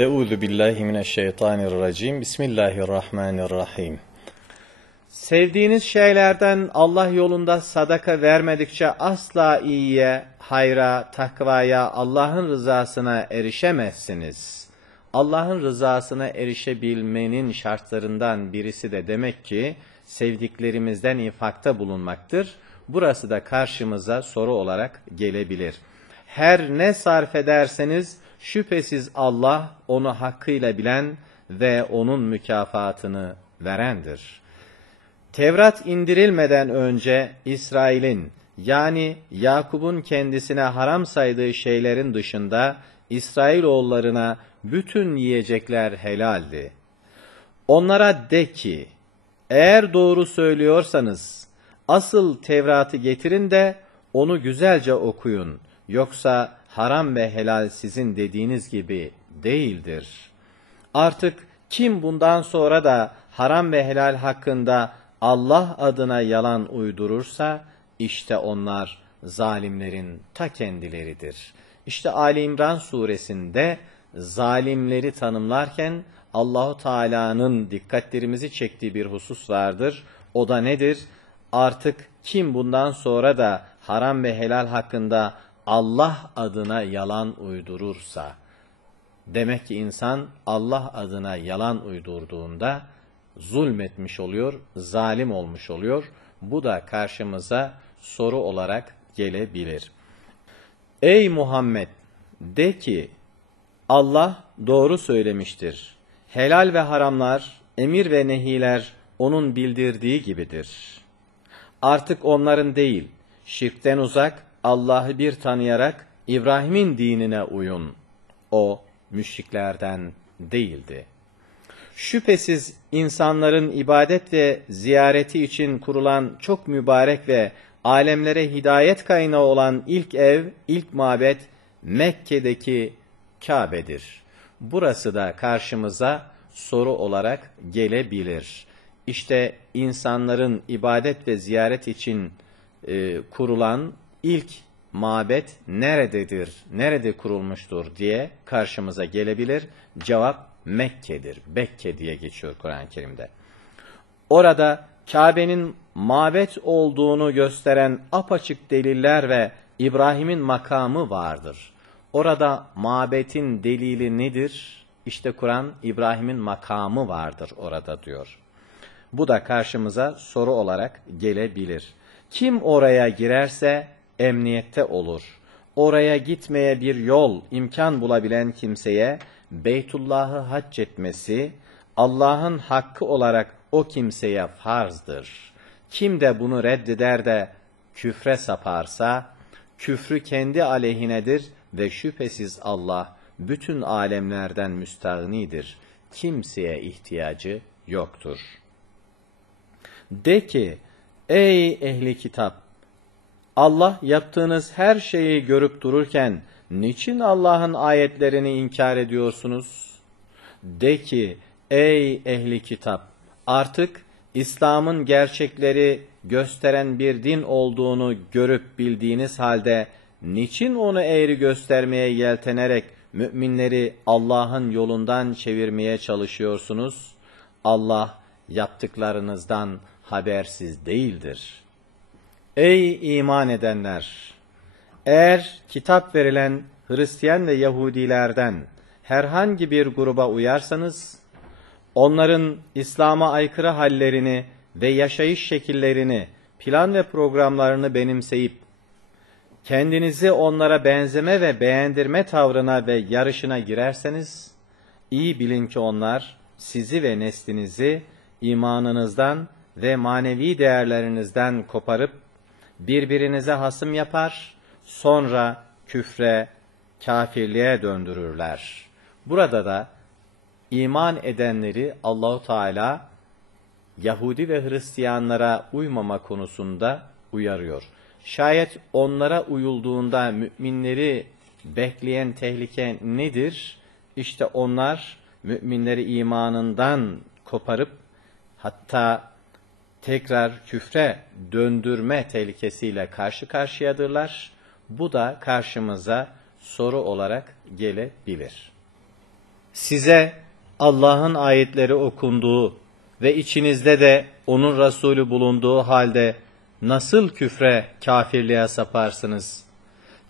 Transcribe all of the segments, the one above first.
Euzu billahi mineşşeytanirracim. Bismillahirrahmanirrahim. Sevdiğiniz şeylerden Allah yolunda sadaka vermedikçe asla iyiye, hayra, takvaya, Allah'ın rızasına erişemezsiniz. Allah'ın rızasına erişebilmenin şartlarından birisi de demek ki sevdiklerimizden infakta bulunmaktır. Burası da karşımıza soru olarak gelebilir. Her ne sarf ederseniz şüphesiz Allah onu hakkıyla bilen ve onun mükafatını verendir. Tevrat indirilmeden önce İsrail'in yani Yakup'un kendisine haram saydığı şeylerin dışında İsrailoğullarına bütün yiyecekler helaldi. Onlara de ki, eğer doğru söylüyorsanız asıl Tevrat'ı getirin de onu güzelce okuyun. Yoksa haram ve helal sizin dediğiniz gibi değildir. Artık kim bundan sonra da haram ve helal hakkında Allah adına yalan uydurursa işte onlar zalimlerin ta kendileridir. İşte Ali İmran suresinde zalimleri tanımlarken Allahu Teala'nın dikkatlerimizi çektiği bir husus vardır. O da nedir? Artık kim bundan sonra da haram ve helal hakkında Allah adına yalan uydurursa, demek ki insan Allah adına yalan uydurduğunda zulmetmiş oluyor, zalim olmuş oluyor. Bu da karşımıza soru olarak gelebilir. Ey Muhammed! De ki, Allah doğru söylemiştir. Helal ve haramlar, emir ve nehiler onun bildirdiği gibidir. Artık onların değil, şirkten uzak, Allah'ı bir tanıyarak İbrahim'in dinine uyun. O müşriklerden değildi. Şüphesiz insanların ibadet ve ziyareti için kurulan çok mübarek ve alemlere hidayet kaynağı olan ilk ev, ilk mabet Mekke'deki Kabe'dir. Burası da karşımıza soru olarak gelebilir. İşte insanların ibadet ve ziyaret için e, kurulan ilk mabet nerededir, nerede kurulmuştur diye karşımıza gelebilir. Cevap Mekke'dir. Bekke diye geçiyor Kur'an-ı Kerim'de. Orada Kabe'nin mabet olduğunu gösteren apaçık deliller ve İbrahim'in makamı vardır. Orada mabetin delili nedir? İşte Kur'an İbrahim'in makamı vardır orada diyor. Bu da karşımıza soru olarak gelebilir. Kim oraya girerse emniyette olur. Oraya gitmeye bir yol, imkan bulabilen kimseye Beytullah'ı hac etmesi Allah'ın hakkı olarak o kimseye farzdır. Kim de bunu reddeder de küfre saparsa, küfrü kendi aleyhinedir ve şüphesiz Allah bütün alemlerden müstahnidir. Kimseye ihtiyacı yoktur. De ki, ey ehli kitap! Allah yaptığınız her şeyi görüp dururken niçin Allah'ın ayetlerini inkar ediyorsunuz? De ki ey ehli kitap artık İslam'ın gerçekleri gösteren bir din olduğunu görüp bildiğiniz halde niçin onu eğri göstermeye yeltenerek müminleri Allah'ın yolundan çevirmeye çalışıyorsunuz? Allah yaptıklarınızdan habersiz değildir.'' Ey iman edenler! Eğer kitap verilen Hristiyan ve Yahudilerden herhangi bir gruba uyarsanız, onların İslam'a aykırı hallerini ve yaşayış şekillerini, plan ve programlarını benimseyip, kendinizi onlara benzeme ve beğendirme tavrına ve yarışına girerseniz, iyi bilin ki onlar sizi ve neslinizi imanınızdan ve manevi değerlerinizden koparıp, birbirinize hasım yapar, sonra küfre, kafirliğe döndürürler. Burada da iman edenleri Allahu Teala Yahudi ve Hristiyanlara uymama konusunda uyarıyor. Şayet onlara uyulduğunda müminleri bekleyen tehlike nedir? İşte onlar müminleri imanından koparıp hatta tekrar küfre döndürme tehlikesiyle karşı karşıyadırlar. Bu da karşımıza soru olarak gelebilir. size Allah'ın ayetleri okunduğu ve içinizde de onun Resulü bulunduğu halde nasıl küfre, kafirliğe saparsınız?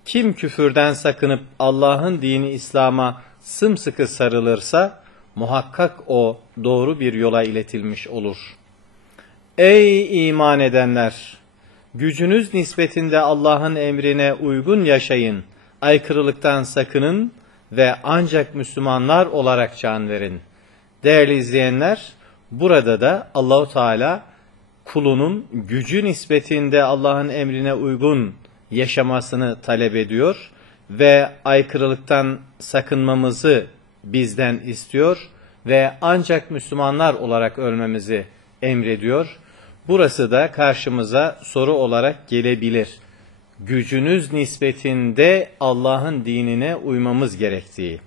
Kim küfürden sakınıp Allah'ın dini İslam'a sımsıkı sarılırsa muhakkak o doğru bir yola iletilmiş olur. Ey iman edenler! Gücünüz nispetinde Allah'ın emrine uygun yaşayın, aykırılıktan sakının ve ancak Müslümanlar olarak can verin. Değerli izleyenler, burada da Allahu Teala kulunun gücü nispetinde Allah'ın emrine uygun yaşamasını talep ediyor ve aykırılıktan sakınmamızı bizden istiyor ve ancak Müslümanlar olarak ölmemizi emrediyor. Burası da karşımıza soru olarak gelebilir. Gücünüz nispetinde Allah'ın dinine uymamız gerektiği.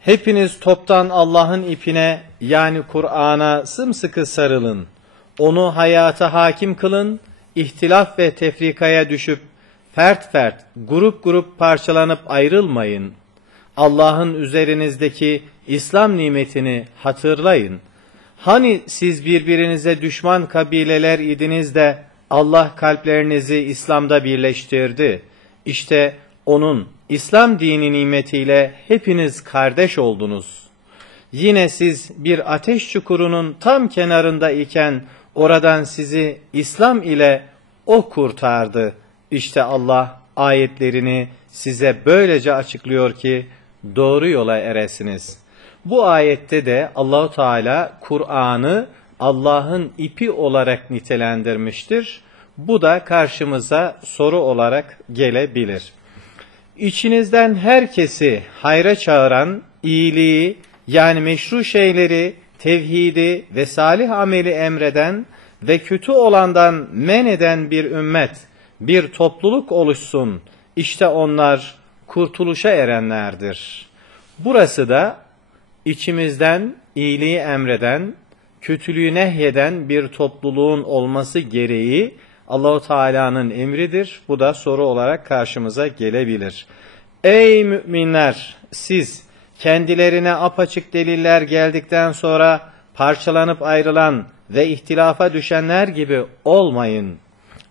Hepiniz toptan Allah'ın ipine yani Kur'an'a sımsıkı sarılın. Onu hayata hakim kılın, ihtilaf ve tefrikaya düşüp fert fert, grup grup parçalanıp ayrılmayın. Allah'ın üzerinizdeki İslam nimetini hatırlayın. Hani siz birbirinize düşman kabileler idiniz de Allah kalplerinizi İslam'da birleştirdi. İşte onun İslam dini nimetiyle hepiniz kardeş oldunuz. Yine siz bir ateş çukurunun tam kenarında iken oradan sizi İslam ile o kurtardı. İşte Allah ayetlerini size böylece açıklıyor ki doğru yola eresiniz. Bu ayette de Allahu Teala Kur'an'ı Allah'ın ipi olarak nitelendirmiştir. Bu da karşımıza soru olarak gelebilir. İçinizden herkesi hayra çağıran, iyiliği yani meşru şeyleri, tevhidi ve salih ameli emreden ve kötü olandan men eden bir ümmet, bir topluluk oluşsun. İşte onlar kurtuluşa erenlerdir. Burası da içimizden iyiliği emreden, kötülüğü nehyeden bir topluluğun olması gereği Allahu Teala'nın emridir. Bu da soru olarak karşımıza gelebilir. Ey müminler siz kendilerine apaçık deliller geldikten sonra parçalanıp ayrılan ve ihtilafa düşenler gibi olmayın.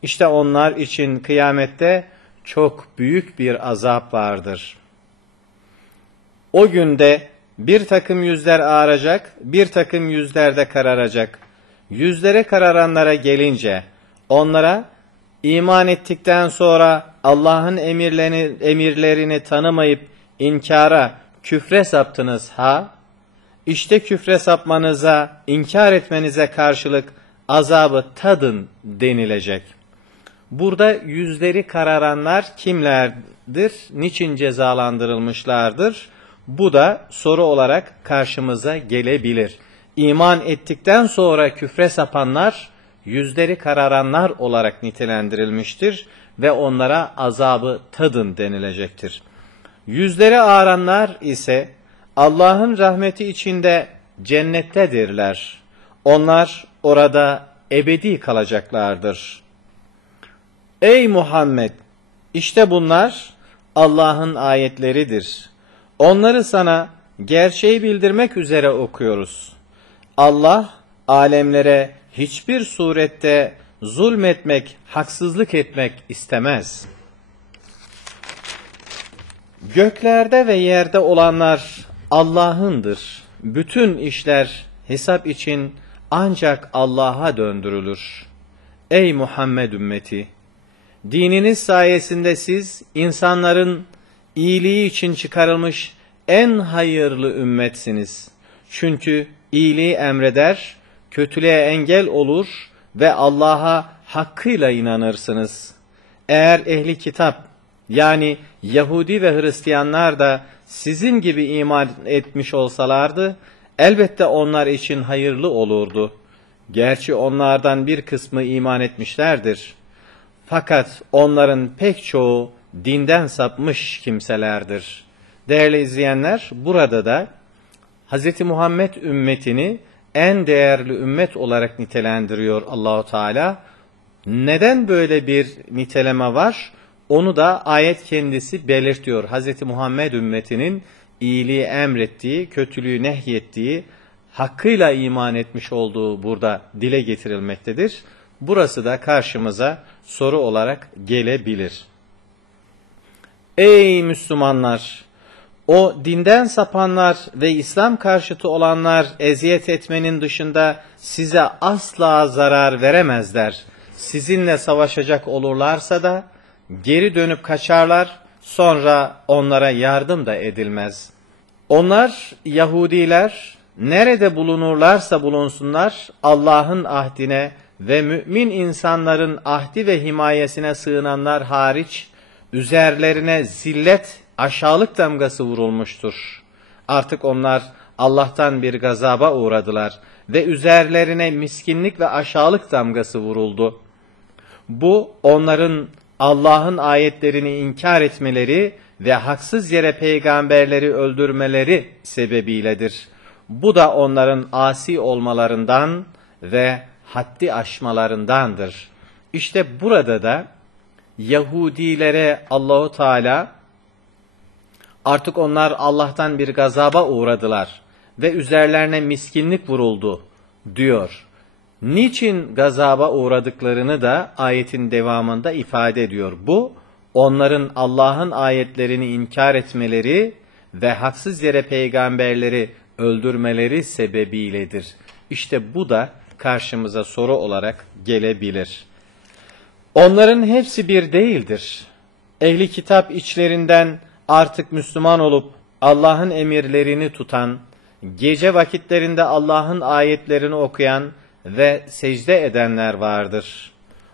İşte onlar için kıyamette çok büyük bir azap vardır. O günde bir takım yüzler ağaracak, bir takım yüzlerde kararacak. Yüzlere kararanlara gelince onlara iman ettikten sonra Allah'ın emirlerini, emirlerini tanımayıp inkara, küfre saptınız ha? İşte küfre sapmanıza, inkar etmenize karşılık azabı tadın denilecek. Burada yüzleri kararanlar kimlerdir? Niçin cezalandırılmışlardır? Bu da soru olarak karşımıza gelebilir. İman ettikten sonra küfre sapanlar yüzleri kararanlar olarak nitelendirilmiştir ve onlara azabı tadın denilecektir. Yüzleri ağaranlar ise Allah'ın rahmeti içinde cennettedirler. Onlar orada ebedi kalacaklardır. Ey Muhammed! İşte bunlar Allah'ın ayetleridir. Onları sana gerçeği bildirmek üzere okuyoruz. Allah alemlere hiçbir surette zulmetmek, haksızlık etmek istemez. Göklerde ve yerde olanlar Allah'ındır. Bütün işler hesap için ancak Allah'a döndürülür. Ey Muhammed ümmeti! Dininiz sayesinde siz insanların iyiliği için çıkarılmış en hayırlı ümmetsiniz. Çünkü iyiliği emreder, kötülüğe engel olur ve Allah'a hakkıyla inanırsınız. Eğer ehli kitap yani Yahudi ve Hristiyanlar da sizin gibi iman etmiş olsalardı elbette onlar için hayırlı olurdu. Gerçi onlardan bir kısmı iman etmişlerdir. Fakat onların pek çoğu dinden sapmış kimselerdir. Değerli izleyenler, burada da Hz. Muhammed ümmetini en değerli ümmet olarak nitelendiriyor Allahu Teala. Neden böyle bir niteleme var? Onu da ayet kendisi belirtiyor. Hz. Muhammed ümmetinin iyiliği emrettiği, kötülüğü nehyettiği, hakkıyla iman etmiş olduğu burada dile getirilmektedir. Burası da karşımıza soru olarak gelebilir. Ey Müslümanlar! O dinden sapanlar ve İslam karşıtı olanlar eziyet etmenin dışında size asla zarar veremezler. Sizinle savaşacak olurlarsa da geri dönüp kaçarlar, sonra onlara yardım da edilmez. Onlar Yahudiler nerede bulunurlarsa bulunsunlar Allah'ın ahdine ve mümin insanların ahdi ve himayesine sığınanlar hariç üzerlerine zillet, aşağılık damgası vurulmuştur. Artık onlar Allah'tan bir gazaba uğradılar ve üzerlerine miskinlik ve aşağılık damgası vuruldu. Bu onların Allah'ın ayetlerini inkar etmeleri ve haksız yere peygamberleri öldürmeleri sebebiyledir. Bu da onların asi olmalarından ve haddi aşmalarındandır. İşte burada da Yahudilere Allahu Teala artık onlar Allah'tan bir gazaba uğradılar ve üzerlerine miskinlik vuruldu diyor. Niçin gazaba uğradıklarını da ayetin devamında ifade ediyor. Bu onların Allah'ın ayetlerini inkar etmeleri ve haksız yere peygamberleri öldürmeleri sebebiyledir. İşte bu da karşımıza soru olarak gelebilir. Onların hepsi bir değildir. Ehli kitap içlerinden artık Müslüman olup Allah'ın emirlerini tutan, gece vakitlerinde Allah'ın ayetlerini okuyan ve secde edenler vardır.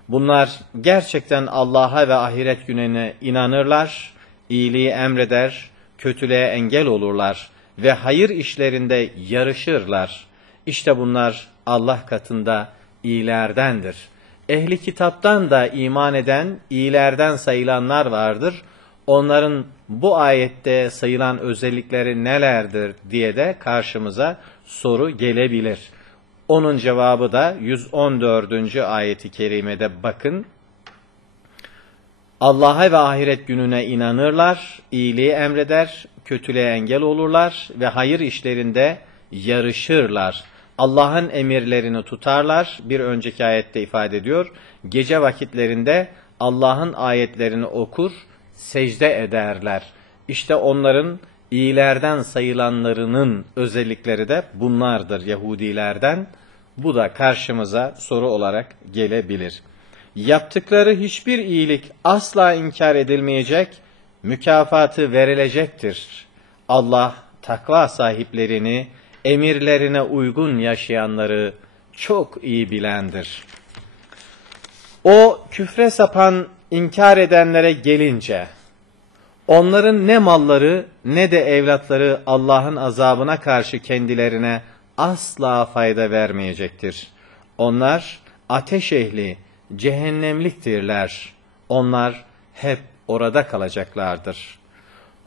Bunlar gerçekten Allah'a ve ahiret gününe inanırlar, iyiliği emreder, kötülüğe engel olurlar ve hayır işlerinde yarışırlar. İşte bunlar Allah katında iyilerdendir. Ehli kitaptan da iman eden iyilerden sayılanlar vardır. Onların bu ayette sayılan özellikleri nelerdir diye de karşımıza soru gelebilir. Onun cevabı da 114. ayeti kerimede bakın. Allah'a ve ahiret gününe inanırlar, iyiliği emreder, kötülüğe engel olurlar ve hayır işlerinde yarışırlar. Allah'ın emirlerini tutarlar. Bir önceki ayette ifade ediyor. Gece vakitlerinde Allah'ın ayetlerini okur, secde ederler. İşte onların iyilerden sayılanlarının özellikleri de bunlardır Yahudilerden. Bu da karşımıza soru olarak gelebilir. Yaptıkları hiçbir iyilik asla inkar edilmeyecek, mükafatı verilecektir. Allah takva sahiplerini, emirlerine uygun yaşayanları çok iyi bilendir. O küfre sapan, inkar edenlere gelince, onların ne malları ne de evlatları Allah'ın azabına karşı kendilerine asla fayda vermeyecektir. Onlar ateş ehli, cehennemliktirler. Onlar hep orada kalacaklardır.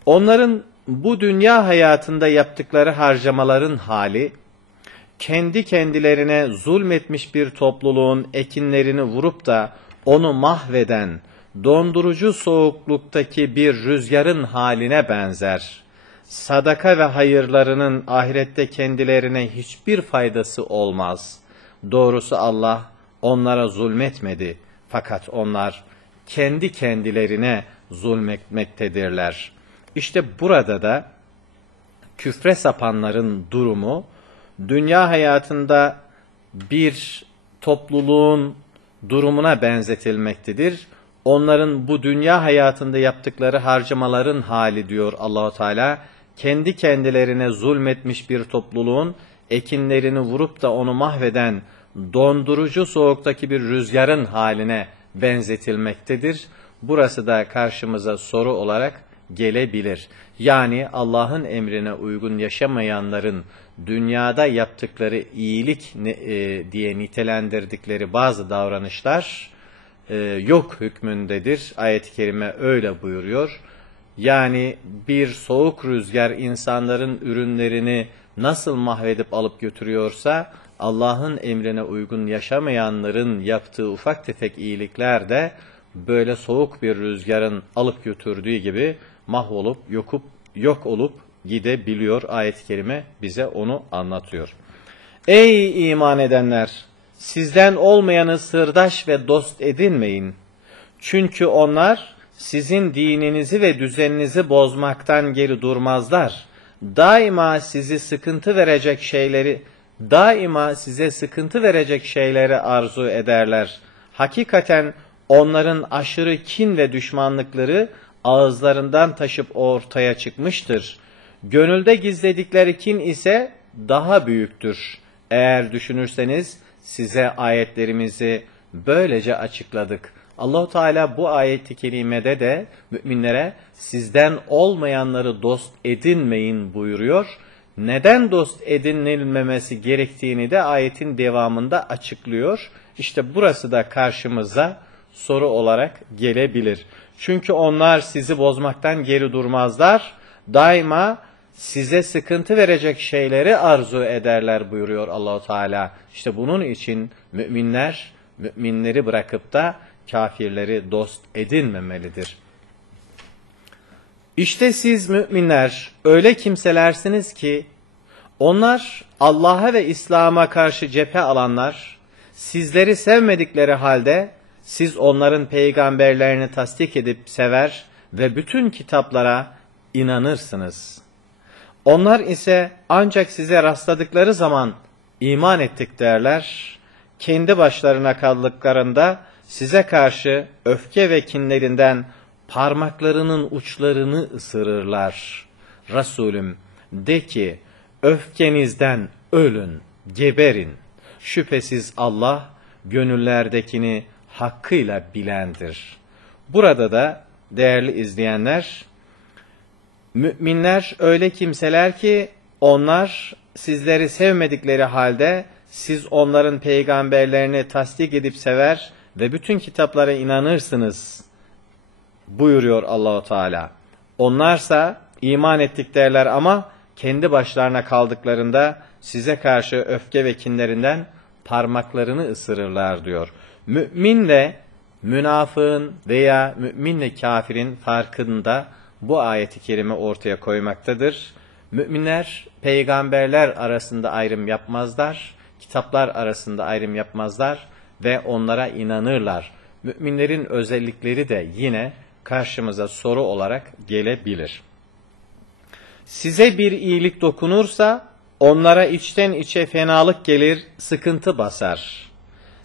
Onların bu dünya hayatında yaptıkları harcamaların hali, kendi kendilerine zulmetmiş bir topluluğun ekinlerini vurup da onu mahveden, dondurucu soğukluktaki bir rüzgarın haline benzer. Sadaka ve hayırlarının ahirette kendilerine hiçbir faydası olmaz. Doğrusu Allah onlara zulmetmedi fakat onlar kendi kendilerine zulmetmektedirler.'' İşte burada da küfre sapanların durumu dünya hayatında bir topluluğun durumuna benzetilmektedir. Onların bu dünya hayatında yaptıkları harcamaların hali diyor Allahu Teala. Kendi kendilerine zulmetmiş bir topluluğun ekinlerini vurup da onu mahveden dondurucu soğuktaki bir rüzgarın haline benzetilmektedir. Burası da karşımıza soru olarak gelebilir. Yani Allah'ın emrine uygun yaşamayanların dünyada yaptıkları iyilik e, diye nitelendirdikleri bazı davranışlar e, yok hükmündedir. Ayet-i kerime öyle buyuruyor. Yani bir soğuk rüzgar insanların ürünlerini nasıl mahvedip alıp götürüyorsa Allah'ın emrine uygun yaşamayanların yaptığı ufak tefek iyilikler de böyle soğuk bir rüzgarın alıp götürdüğü gibi mahvolup, yokup, yok olup gidebiliyor. Ayet-i kerime bize onu anlatıyor. Ey iman edenler! Sizden olmayanı sırdaş ve dost edinmeyin. Çünkü onlar sizin dininizi ve düzeninizi bozmaktan geri durmazlar. Daima sizi sıkıntı verecek şeyleri, daima size sıkıntı verecek şeyleri arzu ederler. Hakikaten onların aşırı kin ve düşmanlıkları ağızlarından taşıp ortaya çıkmıştır. Gönülde gizledikleri kin ise daha büyüktür. Eğer düşünürseniz size ayetlerimizi böylece açıkladık. Allahu Teala bu ayet-i kerimede de müminlere sizden olmayanları dost edinmeyin buyuruyor. Neden dost edinilmemesi gerektiğini de ayetin devamında açıklıyor. İşte burası da karşımıza soru olarak gelebilir. Çünkü onlar sizi bozmaktan geri durmazlar. Daima size sıkıntı verecek şeyleri arzu ederler buyuruyor Allahu Teala. İşte bunun için müminler müminleri bırakıp da kafirleri dost edinmemelidir. İşte siz müminler öyle kimselersiniz ki onlar Allah'a ve İslam'a karşı cephe alanlar, sizleri sevmedikleri halde siz onların peygamberlerini tasdik edip sever ve bütün kitaplara inanırsınız. Onlar ise ancak size rastladıkları zaman iman ettik derler. Kendi başlarına kaldıklarında size karşı öfke ve kinlerinden parmaklarının uçlarını ısırırlar. Resulüm de ki öfkenizden ölün, geberin. Şüphesiz Allah gönüllerdekini hakkıyla bilendir. Burada da değerli izleyenler, müminler öyle kimseler ki onlar sizleri sevmedikleri halde siz onların peygamberlerini tasdik edip sever ve bütün kitaplara inanırsınız buyuruyor Allahu Teala. Onlarsa iman ettik derler ama kendi başlarına kaldıklarında size karşı öfke ve kinlerinden parmaklarını ısırırlar diyor. Müminle münafığın veya müminle kafirin farkında bu ayeti kerime ortaya koymaktadır. Müminler peygamberler arasında ayrım yapmazlar, kitaplar arasında ayrım yapmazlar ve onlara inanırlar. Müminlerin özellikleri de yine karşımıza soru olarak gelebilir. Size bir iyilik dokunursa onlara içten içe fenalık gelir, sıkıntı basar.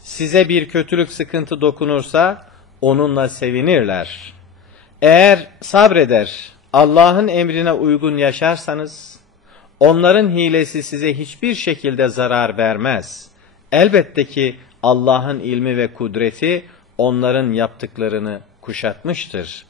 Size bir kötülük sıkıntı dokunursa onunla sevinirler. Eğer sabreder, Allah'ın emrine uygun yaşarsanız, onların hilesi size hiçbir şekilde zarar vermez. Elbette ki Allah'ın ilmi ve kudreti onların yaptıklarını kuşatmıştır.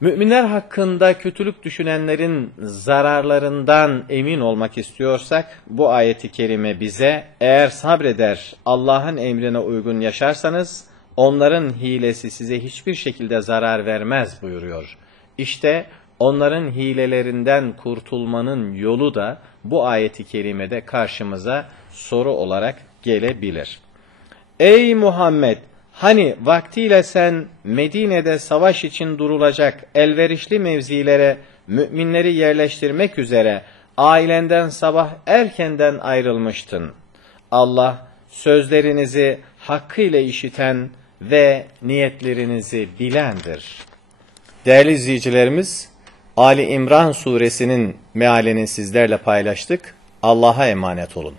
Müminler hakkında kötülük düşünenlerin zararlarından emin olmak istiyorsak bu ayeti kerime bize eğer sabreder Allah'ın emrine uygun yaşarsanız onların hilesi size hiçbir şekilde zarar vermez buyuruyor. İşte onların hilelerinden kurtulmanın yolu da bu ayeti kerimede karşımıza soru olarak gelebilir. Ey Muhammed! Hani vaktiyle sen Medine'de savaş için durulacak elverişli mevzilere müminleri yerleştirmek üzere ailenden sabah erkenden ayrılmıştın. Allah sözlerinizi hakkıyla işiten ve niyetlerinizi bilendir. Değerli izleyicilerimiz, Ali İmran suresinin mealini sizlerle paylaştık. Allah'a emanet olun.